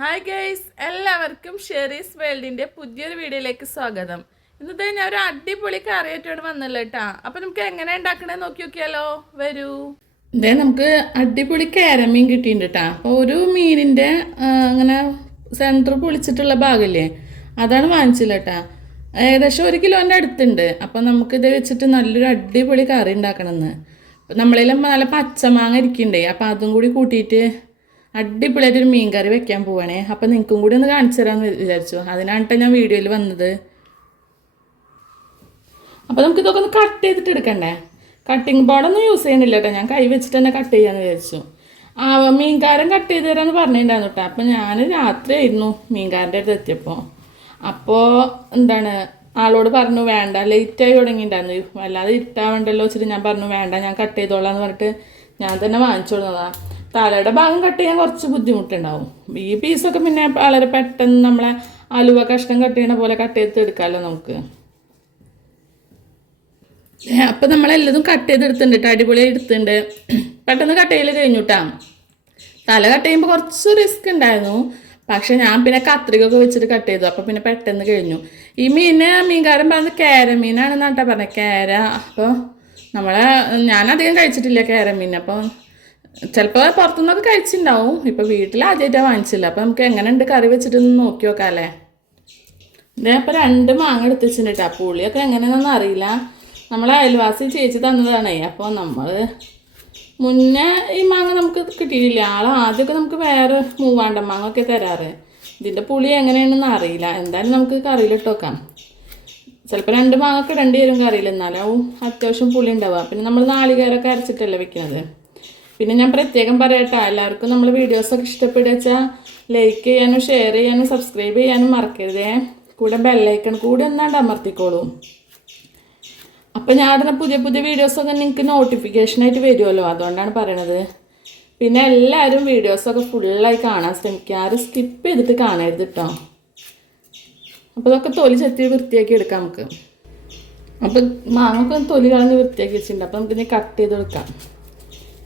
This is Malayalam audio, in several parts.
ഹായ് ഗൈസ്, എല്ലാവർക്കും ഷെറീസ് വേൾഡിൻ്റെ പുതിയൊരു വീഡിയോയിലേക്ക് സ്വാഗതം. ഇന്നത്തെ ഞാൻ ഒരു അടിപൊളി കറിയായിട്ടോട് വന്നല്ലോ കേട്ടാ. അപ്പം നമുക്ക് എങ്ങനെ ഉണ്ടാക്കണേ നോക്കി നോക്കിയാലോ, വരൂ. ഇതേ നമുക്ക് അടിപൊളി കാരമീൻ കിട്ടിയിട്ടുണ്ട് കേട്ടാ. അപ്പോൾ ഒരു മീനിൻ്റെ അങ്ങനെ സെൻറ്റർ പൊളിച്ചിട്ടുള്ള ഭാഗമില്ലേ, അതാണ് വാങ്ങിച്ചില്ല കേട്ടാ. ഏകദേശം 1 കിലോൻ്റെ അടുത്തുണ്ട്. അപ്പം നമുക്കിത് വെച്ചിട്ട് നല്ലൊരു അടിപൊളി കറി ഉണ്ടാക്കണമെന്ന്. നമ്മളെല്ലാം നല്ല പച്ചമാങ്ങ ഇരിക്കണ്ടേ, അപ്പം അതും കൂടി കൂട്ടിയിട്ട് അടിപൊളിയായിട്ടൊരു മീൻ കറി വെക്കാൻ പോവാണേ. അപ്പം നിങ്ങൾക്കും കൂടി ഒന്ന് കാണിച്ചു തരാമെന്ന് വിചാരിച്ചു. അതിനാണ് ഞാൻ വീഡിയോയിൽ വന്നത്. അപ്പോൾ നമുക്ക് ഇതൊക്കെ ഒന്ന് കട്ട് ചെയ്തിട്ട് എടുക്കണ്ടേ. കട്ടിങ് ബോർഡൊന്നും യൂസ് ചെയ്യണില്ല കേട്ടോ, ഞാൻ കൈ വെച്ചിട്ട് തന്നെ കട്ട് ചെയ്യാമെന്ന് വിചാരിച്ചു. മീൻകാരൻ കട്ട് ചെയ്ത് തരാമെന്ന് പറഞ്ഞിട്ടുണ്ടായിരുന്നു കേട്ടോ. അപ്പം ഞാൻ രാത്രിയായിരുന്നു മീൻകാരൻ്റെ അടുത്ത് എത്തിയപ്പോൾ. അപ്പോൾ എന്താണ് ആളോട് പറഞ്ഞു വേണ്ട, ലേറ്റായി തുടങ്ങിയിട്ടുണ്ടായിരുന്നു, വല്ലാതെ ഇട്ടാവണ്ടല്ലോ വെച്ചിട്ട് ഞാൻ പറഞ്ഞു വേണ്ട, ഞാൻ കട്ട് ചെയ്തോളാം എന്ന് പറഞ്ഞിട്ട് ഞാൻ തന്നെ വാങ്ങിച്ചു കൊടുത്തതാണ്. തലയുടെ ഭാഗം കട്ട് ചെയ്യാൻ കുറച്ച് ബുദ്ധിമുട്ടുണ്ടാവും. ഈ പീസൊക്കെ പിന്നെ വളരെ പെട്ടെന്ന് നമ്മളെ അലുവ കഷ്ണം കട്ട് ചെയ്യണ പോലെ കട്ട് ചെയ്ത് എടുക്കാമല്ലോ നമുക്ക്. അപ്പം നമ്മളെല്ലതും കട്ട് ചെയ്തെടുത്തിട്ടുണ്ട്, അടിപൊളിയായി എടുത്തിട്ടുണ്ട്. പെട്ടെന്ന് കട്ട് ചെയ്യൽ കഴിഞ്ഞുട്ടാ. തല കട്ട് ചെയ്യുമ്പോൾ കുറച്ച് റിസ്ക് ഉണ്ടായിരുന്നു, പക്ഷെ ഞാൻ പിന്നെ കത്രികൊക്കെ വെച്ചിട്ട് കട്ട് ചെയ്തു. അപ്പം പിന്നെ പെട്ടെന്ന് കഴിഞ്ഞു. ഈ മീൻകാരൻ പറഞ്ഞത് കാരമീനാണെന്നാട്ടാ പറഞ്ഞത്, കാര. അപ്പോൾ ഞാനധികം കഴിച്ചിട്ടില്ല കാരമീൻ. അപ്പം ചിലപ്പോൾ പുറത്തുനിന്നൊക്കെ കഴിച്ചിട്ടുണ്ടാവും. ഇപ്പോൾ വീട്ടിൽ ആദ്യമായിട്ടാണ് വാങ്ങിച്ചില്ല. അപ്പോൾ നമുക്ക് എങ്ങനെയുണ്ട് കറി വെച്ചിട്ടൊന്ന് നോക്കി നോക്കാമല്ലേ. ഇതേ അപ്പോൾ 2 മാങ്ങ എടുത്ത് വെച്ചിട്ടുണ്ട് കേട്ടോ. പുളിയൊക്കെ എങ്ങനെയാണെന്നൊന്നും അറിയില്ല, നമ്മളെ അയൽവാസി ചേച്ചി തന്നതാണേ. അപ്പോൾ നമ്മൾ മുന്നേ ഈ മാങ്ങ നമുക്ക് കിട്ടിയിട്ടില്ല. ആദ്യമൊക്കെ നമുക്ക് വേറെ മൂവാണ്ടൻ മാങ്ങ ഒക്കെ തരാറ്. ഇതിൻ്റെ പുളി എങ്ങനെയാണെന്ന് അറിയില്ല. എന്തായാലും നമുക്ക് കറിയിലിട്ട് വെക്കാം. ചിലപ്പോൾ 2 മാങ്ങ ഒക്കെ ഇടേണ്ടി വരും കറിയിൽ, എന്നാലും അത്യാവശ്യം പുളി ഉണ്ടാവുക. പിന്നെ നമ്മൾ നാളികേരമൊക്കെ അരച്ചിട്ടല്ലേ വെക്കുന്നത്. പിന്നെ ഞാൻ പ്രത്യേകം പറയട്ടെ, എല്ലാവർക്കും നമ്മൾ വീഡിയോസൊക്കെ ഇഷ്ടപ്പെടുക വെച്ചാൽ ലൈക്ക് ചെയ്യാനും ഷെയർ ചെയ്യാനും സബ്സ്ക്രൈബ് ചെയ്യാനും മറക്കരുതേ. കൂടെ ബെല്ലൈക്കൺ കൂടെ എന്നാണ്ട് അമർത്തിക്കോളൂ. അപ്പം ഞാൻ ഇടുന്ന പുതിയ പുതിയ വീഡിയോസൊക്കെ നിങ്ങൾക്ക് നോട്ടിഫിക്കേഷനായിട്ട് വരുമല്ലോ, അതുകൊണ്ടാണ് പറയണത്. പിന്നെ എല്ലാവരും വീഡിയോസൊക്കെ ഫുള്ളായി കാണാൻ ശ്രമിക്കുക, ആരും സ്കിപ്പ് ചെയ്തിട്ട് കാണരുത് കേട്ടോ. അപ്പോൾ ഇതൊക്കെ തൊലി ചെത്തി വൃത്തിയാക്കി എടുക്കാം നമുക്ക്. അപ്പം മാങ്ങൊക്കെ തൊലി കളഞ്ഞ് വൃത്തിയാക്കി വെച്ചിട്ടുണ്ട്. അപ്പം നമുക്ക് ഇനി കട്ട് ചെയ്ത് എടുക്കാം.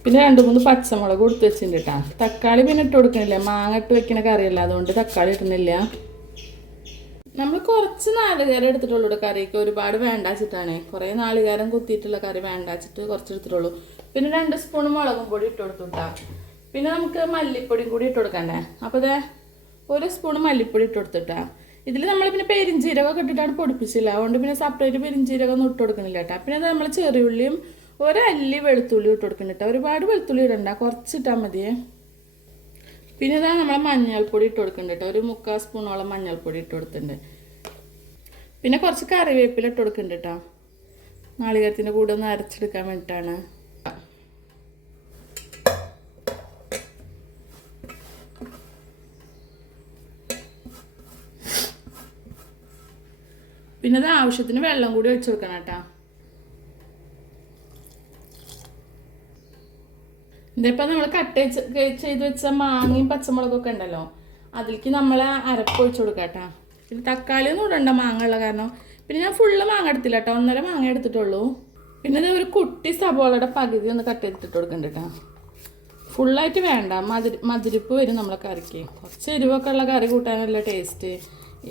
പിന്നെ 2-3 പച്ചമുളക് കൊടുത്ത് വെച്ചിട്ടുണ്ട് കേട്ടോ. തക്കാളി പിന്നെ ഇട്ട് കൊടുക്കണില്ല, മാങ്ങ ഇട്ട് വെക്കണ കറിയല്ല, അതുകൊണ്ട് തക്കാളി ഇടുന്നില്ല. നമ്മൾ കുറച്ച് നാളികേരം എടുത്തിട്ടുള്ളൂ കറിക്ക്, ഒരുപാട് വേണ്ട വെച്ചിട്ടാണ്. കുറേ നാളികേരം കുത്തിയിട്ടുള്ള കറി വേണ്ട വെച്ചിട്ട് കുറച്ച് എടുത്തിട്ടുള്ളൂ. പിന്നെ 2 സ്പൂൺ മുളകും പൊടി ഇട്ട് കൊടുത്തുട്ടാ. പിന്നെ നമുക്ക് മല്ലിപ്പൊടിയും കൂടി ഇട്ട് കൊടുക്കണ്ടേ. അപ്പോൾ ഇതേ 1 സ്പൂൺ മല്ലിപ്പൊടി ഇട്ട് കൊടുത്തിട്ടാ. ഇതിൽ നമ്മൾ പിന്നെ പെരിഞ്ചീരകമൊക്കെ ഇട്ടിട്ടാണ് പൊടിപ്പിച്ചില്ല, അതുകൊണ്ട് പിന്നെ സെപ്പറേറ്റ് പെരിഞ്ചീരകം ഒന്നും ഇട്ട് കൊടുക്കണില്ല കേട്ടോ. പിന്നെ അത് നമ്മൾ ചെറിയുള്ളിയും 1 അല്ലി വെളുത്തുള്ളി ഇട്ട് കൊടുക്കുന്നുണ്ട്. ഒരുപാട് വെളുത്തുള്ളി ഇടണ്ട, കുറച്ചിട്ടാൽ മതിയേ. പിന്നെ ഇതാ നമ്മൾ മഞ്ഞൾപ്പൊടി ഇട്ട് കൊടുക്കുന്നുണ്ട് കേട്ടോ. 1/4 സ്പൂണോളം മഞ്ഞൾപ്പൊടി ഇട്ട് കൊടുത്തിട്ടുണ്ട്. പിന്നെ കുറച്ച് കറിവേപ്പില ഇട്ട് കൊടുക്കുന്നുണ്ട് കേട്ടോ, നാളികേരത്തിൻ്റെ കൂടെ ഒന്ന് അരച്ചെടുക്കാൻ വേണ്ടിയിട്ടാണ്. പിന്നെ അത് ആവശ്യത്തിന് വെള്ളം കൂടി ഒഴിച്ചു കൊടുക്കണം കേട്ടോ. ഇതിപ്പോൾ നമ്മൾ കട്ട് ചെയ്ത് വെച്ച മാങ്ങയും പച്ചമുളകൊക്കെ ഉണ്ടല്ലോ, അതിലേക്ക് നമ്മൾ അരപ്പ് ഒഴിച്ചു കൊടുക്കാം കേട്ടോ. പിന്നെ തക്കാളി ഒന്നും ഇടണ്ട, മാങ്ങ ഉള്ള കാരണം. പിന്നെ ഞാൻ ഫുള്ള് മാങ്ങ എടുത്തില്ല കേട്ടോ, 1.5 മാങ്ങ എടുത്തിട്ടുള്ളൂ. പിന്നെ ഇത് ഒരു കുട്ടി സബോളയുടെ പകുതി ഒന്ന് കട്ട് ചെയ്തിട്ട് കൊടുക്കണ്ട കേട്ടോ. ഫുള്ളായിട്ട് വേണ്ട, മധുരിപ്പ് വരും നമ്മളെ കറിക്ക്. കുറച്ച് എരിവൊക്കെ ഉള്ള കറി കൂട്ടാനുള്ള ടേസ്റ്റ്.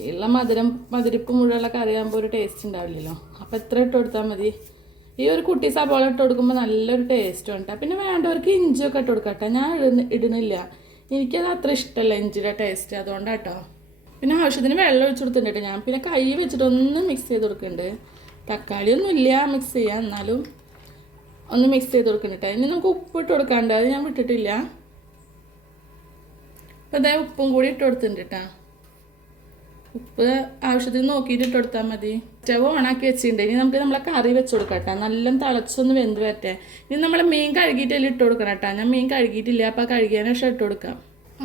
ഉള്ള മധുരിപ്പ് മുഴുവനുള്ള കറി ആകുമ്പോൾ ഒരു ടേസ്റ്റ് ഉണ്ടാവില്ലല്ലോ. അപ്പോൾ ഇത്ര ഇട്ട് കൊടുത്താൽ മതി. ഈ ഒരു കുട്ടി സബോള ഇട്ട് കൊടുക്കുമ്പോൾ നല്ലൊരു ടേസ്റ്റ് ഉണ്ട്. പിന്നെ വേണ്ടവർക്ക് ഇഞ്ചിയൊക്കെ ഇട്ട് കൊടുക്കട്ടെ, ഞാൻ ഇടുന്നില്ല, എനിക്കത് അത്ര ഇഷ്ടമല്ല ഇഞ്ചിയുടെ ടേസ്റ്റ്, അതുകൊണ്ടാട്ടോ. പിന്നെ ആവശ്യത്തിന് വെള്ളം ഒഴിച്ച് കൊടുത്തിട്ടുണ്ട് ഞാൻ. പിന്നെ കൈ വെച്ചിട്ട് ഒന്ന് മിക്സ് ചെയ്ത് കൊടുക്കുന്നുണ്ട്. തക്കാളിയൊന്നും ഇല്ല മിക്സ് ചെയ്യാൻ, എന്നാലും ഒന്ന് മിക്സ് ചെയ്ത് കൊടുക്കുന്നുണ്ട്. ഇനി നമുക്ക് ഉപ്പ് ഇട്ട് കൊടുക്കാണ്ട്, അത് ഞാൻ വിട്ടിട്ടില്ല. അപ്പോൾ അതായത് ഉപ്പും കൂടി ഇട്ട് കൊടുത്തിട്ടുണ്ട് കേട്ടോ. ഉപ്പ് ആവശ്യത്തിന് നോക്കിയിട്ട് ഇട്ട് കൊടുത്താൽ മതി. സ്റ്റവ് ഓണാക്കി വെച്ചിട്ടുണ്ട്. ഇനി നമുക്ക് നമ്മളെ കറി വെച്ച് കൊടുക്കാം കേട്ടോ, നല്ല തിളച്ചൊന്ന് വെന്ത് വരട്ടെ. ഇനി നമ്മൾ മീൻ കഴുകിയിട്ടെല്ലാം ഇട്ട് കൊടുക്കണം കേട്ടോ. ഞാൻ മീൻ കഴുകിയിട്ടില്ല, അപ്പോൾ കഴുകിയതിന് ശേഷം ഇട്ട് കൊടുക്കാം.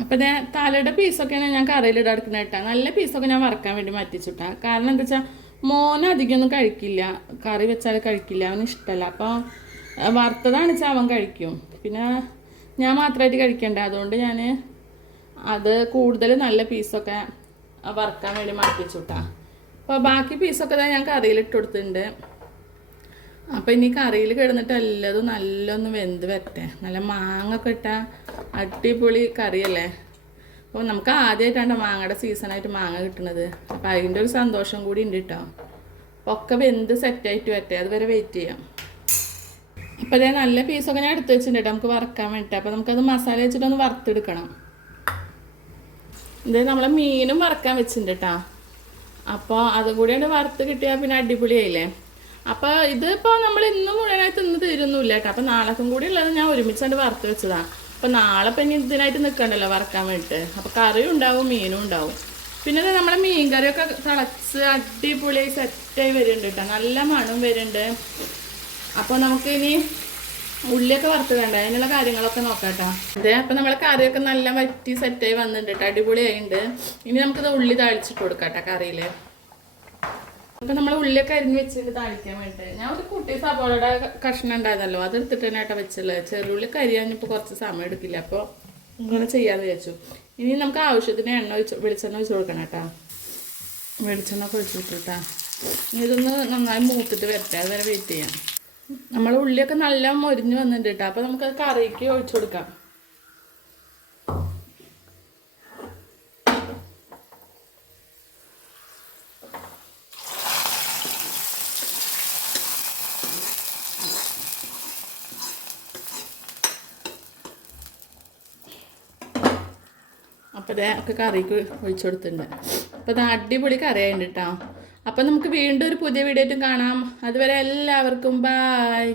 അപ്പോൾ ഞാൻ തലയുടെ പീസൊക്കെയാണ് ഞാൻ കറിയിലിട്ട് എടുക്കുന്നത് കേട്ടോ. നല്ല പീസൊക്കെ ഞാൻ വറക്കാൻ വേണ്ടി മാറ്റിച്ചിട്ടാ. കാരണം എന്താ വെച്ചാൽ അധികമൊന്നും കഴിക്കില്ല, കറി വെച്ചാൽ കഴിക്കില്ല, അവന് ഇഷ്ടമല്ല. അപ്പോൾ വറുത്തതാണ് വെച്ചാൽ അവൻ കഴിക്കും. പിന്നെ ഞാൻ മാത്രമായിട്ട് കഴിക്കണ്ട, അതുകൊണ്ട് ഞാൻ അത് കൂടുതൽ നല്ല പീസൊക്കെ വറുക്കാൻ വേണ്ടി മാറ്റി വെച്ചുട്ടാ. അപ്പോൾ ബാക്കി പീസൊക്കെ ഞാൻ കറിയിലിട്ട് കൊടുത്തിട്ടുണ്ട്. അപ്പോൾ ഇനി കറിയിൽ കിടന്നിട്ട് എല്ലാതും നല്ലൊന്ന് വെന്ത് വരട്ടെ. നല്ല മാങ്ങ ഒക്കെ ഇട്ട അടിപൊളി കറിയല്ലേ. അപ്പോൾ നമുക്ക് ആദ്യമായിട്ടാണ് മാങ്ങയുടെ സീസണായിട്ട് മാങ്ങ കിട്ടുന്നത്. അപ്പോൾ അതിൻ്റെ ഒരു സന്തോഷം കൂടി ഉണ്ട് കേട്ടോ. ഒക്കെ വെന്ത് സെറ്റായിട്ട് വരട്ടെ, അതുവരെ വെയിറ്റ് ചെയ്യാം. അപ്പോൾ അതേ നല്ല പീസൊക്കെ ഞാൻ എടുത്ത് വെച്ചിട്ടുണ്ട് കേട്ടോ നമുക്ക് വറക്കാൻ വേണ്ടിയിട്ട്. അപ്പോൾ നമുക്കത് മസാല വെച്ചിട്ടൊന്ന് വറുത്തെടുക്കണം. ഇത് നമ്മളെ മീനും വറക്കാൻ വെച്ചിട്ടുണ്ട് കേട്ടോ. അപ്പോൾ അതും കൂടിയാണ് വറുത്ത് കിട്ടിയാൽ പിന്നെ അടിപൊളിയായില്ലേ. അപ്പോൾ ഇതിപ്പോൾ നമ്മൾ ഇന്നും മുഴുവനായി തിന്ന് തീരുന്നില്ല കേട്ടോ. അപ്പോൾ നാളേക്കും കൂടി ഉള്ളത് ഞാൻ ഒരുമിച്ചാണ്ട് വറുത്ത് വെച്ചതാണ്. അപ്പോൾ നാളെ പിന്നെ ഇതിനായിട്ട് നിൽക്കണ്ടല്ലോ വറക്കാൻ വേണ്ടിയിട്ട്. അപ്പോൾ കറിയും ഉണ്ടാവും മീനും ഉണ്ടാവും. പിന്നെ നമ്മളെ മീൻ കറിയൊക്കെ തിളച്ച് അടിപൊളിയായി സെറ്റായി വരുന്നുണ്ട് കേട്ടോ. നല്ല മണം വരുന്നുണ്ട്. അപ്പോൾ നമുക്ക് ഇനി ഉള്ളിയൊക്കെ വറുത്ത് വേണ്ട, അതിനുള്ള കാര്യങ്ങളൊക്കെ നോക്കാം കേട്ടോ. അതെ, അപ്പോൾ നമ്മളെ കറിയൊക്കെ നല്ല വറ്റി സെറ്റായി വന്നിട്ടുണ്ട് കേട്ടോ, അടിപൊളിയായിട്ടുണ്ട്. ഇനി നമുക്കിത് ഉള്ളി താളിച്ചിട്ട് കൊടുക്കാം കേട്ടോ കറിയിൽ. അപ്പോൾ നമ്മൾ ഉള്ളിയൊക്കെ അരിഞ്ഞ് വെച്ചിട്ട് താളിക്കാൻ വേണ്ടിയിട്ട് ഞാൻ ഒരു കുട്ടി സവാളയുടെ കഷ്ണം ഉണ്ടായിരുന്നല്ലോ, അതെടുത്തിട്ട് തന്നെ കേട്ടോ വെച്ചുള്ളത്. ചെറുള്ളിയൊക്കെ അരിയാനിപ്പോൾ കുറച്ച് സമയം എടുക്കില്ല, അപ്പോൾ ഇങ്ങനെ ചെയ്യാമെന്ന് വിചാരിച്ചു. ഇനി നമുക്ക് ആവശ്യത്തിന് വെളിച്ചെണ്ണ ഒഴിച്ച് കൊടുക്കണം കേട്ടോ. വെളിച്ചെണ്ണ ഒക്കെ ഒഴിച്ച് കൊടുത്തിട്ടാ. ഇനി ഇതൊന്ന് നന്നായി മൂത്തിട്ട് വരട്ടെ, അതുവരെ വെയിറ്റ് ചെയ്യാം. നമ്മൾ ഉള്ളിയൊക്കെ നല്ല മൊരിഞ്ഞ് വന്നിട്ടുണ്ട് കേട്ടോ. അപ്പോൾ നമുക്കത് കറിക്ക് ഒഴിച്ചു കൊടുക്കാം. അപ്പോൾ ഒക്കെ കറിക്ക് ഒഴിച്ചു കൊടുത്തിട്ടുണ്ട്. അപ്പോൾ അത് അടിപൊളി കറിയായിട്ട് കേട്ടോ. അപ്പോൾ നമുക്ക് വീണ്ടും ഒരു പുതിയ വീഡിയോ ആയിട്ടും കാണാം. അതുവരെ എല്ലാവർക്കും ബൈ.